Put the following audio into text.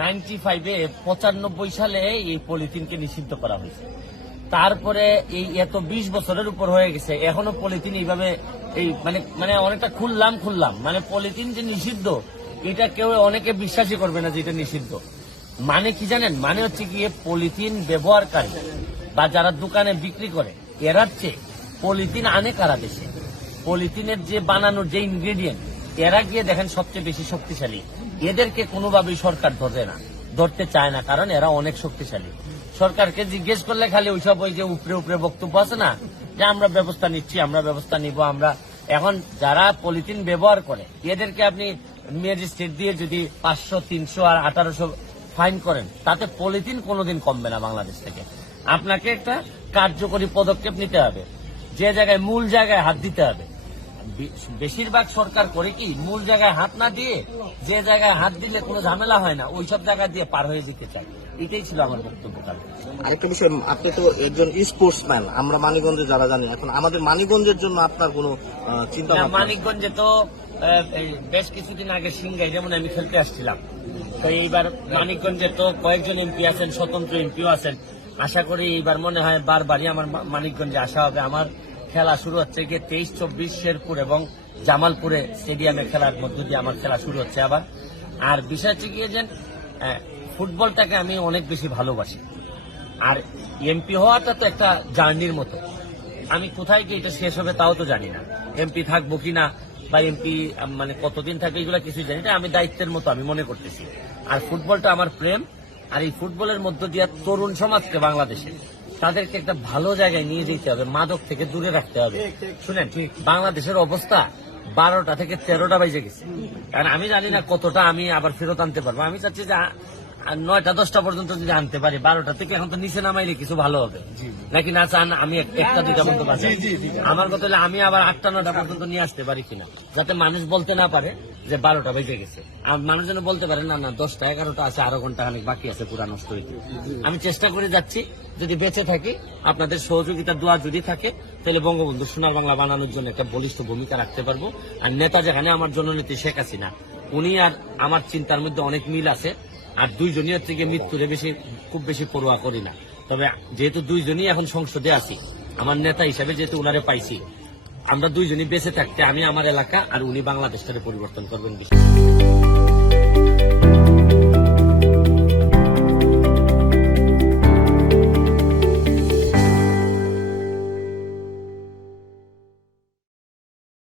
95-এ 95 সালে এই পলিথিনকে নিষিদ্ধ করা হয়েছে। তারপরে এই এত 20 বছরের উপর হয়ে গেছে, এখনো পলিথিন এইভাবে এই মানে অনেকটা খুললাম মানে পলিথিন যে নিষিদ্ধ এটা কেউ অনেকে বিশ্বাসই করবে না যে এটা নিষিদ্ধ। মানে কি জানেন, মানে হচ্ছে কি পলিথিন ব্যবহারকারী বা যারা দোকানে বিক্রি করে এরা চেয়ে পলিথিন আনে কারা দেশে, পলিথিনের যে বানানোর যে ইনগ্রেডিয়েন্ট এরা গিয়ে দেখেন সবচেয়ে বেশি শক্তিশালী। এদেরকে কোনোভাবেই সরকার ধরতে চায় না, কারণ এরা অনেক শক্তিশালী। সরকারকে জিজ্ঞেস করলে খালি ওইসব ওই যে উপরে বক্তব্য আছে না, যে আমরা ব্যবস্থা নিচ্ছি, আমরা ব্যবস্থা নিব। আমরা এখন যারা পলিথিন ব্যবহার করে এদেরকে আপনি ম্যাজিস্ট্রেট দিয়ে যদি 500, 300 আর 1800 ফাইন করেন, তাতে পলিথিন কোনোদিন কমবে না বাংলাদেশ থেকে। আপনাকে একটা কার্যকরী পদক্ষেপ নিতে হবে, যে জায়গায় মূল জায়গায় হাত দিতে হবে। বেশিরভাগ সরকার করে কি, মূল জায়গায় হাত না দিয়ে যে জায়গায় হাত দিলে কোনো ঝামেলা হয় না ওইসব জায়গায় দিয়ে পার হয়ে দিতে চাই। এটাই ছিল আমার বক্তব্য। আরেকটা বিষয়, আপনি তো একজন স্পোর্টসম্যান, আমরা মানিকগঞ্জে যারা জানি, এখন আমাদের মানিকগঞ্জের জন্য আপনার কোনো চিন্তা? মানিকগঞ্জে তো বেশ কিছুদিন আগে সিংগাই যেমন আমি খেলতে আসছিলাম, তো এইবার মানিকগঞ্জে তো কয়েকজন এমপি আছেন, স্বতন্ত্র এমপিও আছেন। আশা করি এইবার মনে হয় বারবারই আমার মানিকগঞ্জে আসা হবে। আমার খেলা শুরু হচ্ছে গিয়ে 23-24 শেরপুর এবং জামালপুরে স্টেডিয়ামে খেলার মধ্য দিয়ে আমার খেলা শুরু হচ্ছে আবার। আর বিষয় হচ্ছে গিয়ে যে ফুটবলটাকে আমি অনেক বেশি ভালোবাসি, আর এমপি হওয়াটা তো একটা জার্নির মতো। আমি কোথায় গিয়ে এটা শেষ হবে তাও তো জানি না, এমপি থাকবো কিনা বা এমপি মানে কতদিন থাকবে এগুলো কিছুই জানি না। আমি দায়িত্বের মতো আমি মনে করতেছি। আর ফুটবলটা আমার প্রেম, আর এই ফুটবলের মধ্য দিয়ে তরুণ সমাজকে বাংলাদেশে তাদেরকে একটা ভালো জায়গায় নিয়ে যেতে হবে, মাদক থেকে দূরে রাখতে হবে। শুনেন, বাংলাদেশের অবস্থা 12টা থেকে 13টা বাজে গেছে, কারণ আমি জানি না কতটা আমি আবার ফেরত আনতে পারবো। আমি চাচ্ছি যে 9টা 10টা পর্যন্ত যদি আনতে পারি, 12টা থেকে এখন তো নিচে নামাইলে কিছু ভালো হবে নাকি না চান আমি 1টা 2টা পর্যন্ত পাচ্ছি। আমার কথা হলে আমি আবার 8টা 9টা পর্যন্ত নিয়ে আসতে পারি কিনা, যাতে মানুষ বলতে না পারে যে 12টা বেজে গেছে। আর মানুষ যেন বলতে পারে না 10টা 11টা আছে, আরো ঘন্টা খানিক বাকি আছে পুরা নষ্ট হইতে। আমি চেষ্টা করে যাচ্ছি, যদি বেঁচে থাকি আপনাদের সহযোগিতা দোয়া যদি থাকে তাহলে বঙ্গবন্ধু সোনার বাংলা বানানোর জন্য একটা বলিষ্ঠ ভূমিকা রাখতে পারবো। আর নেতা যেখানে আমার জননেত্রী শেখ হাসিনা, উনি আর আমার চিন্তার মধ্যে অনেক মিল আছে। আর দুইজনই হচ্ছে গিয়ে মৃত্যুরে খুব বেশি পরোয়া করি না। তবে যেহেতু দুইজনই এখন সংসদে আছি, আমার নেতা হিসাবে যেহেতু উনারে পাইছি, আমরা দুইজনই বেঁচে থাকতে আমি আমার এলাকা আর উনি বাংলাদেশটাকে পরিবর্তন করবেন।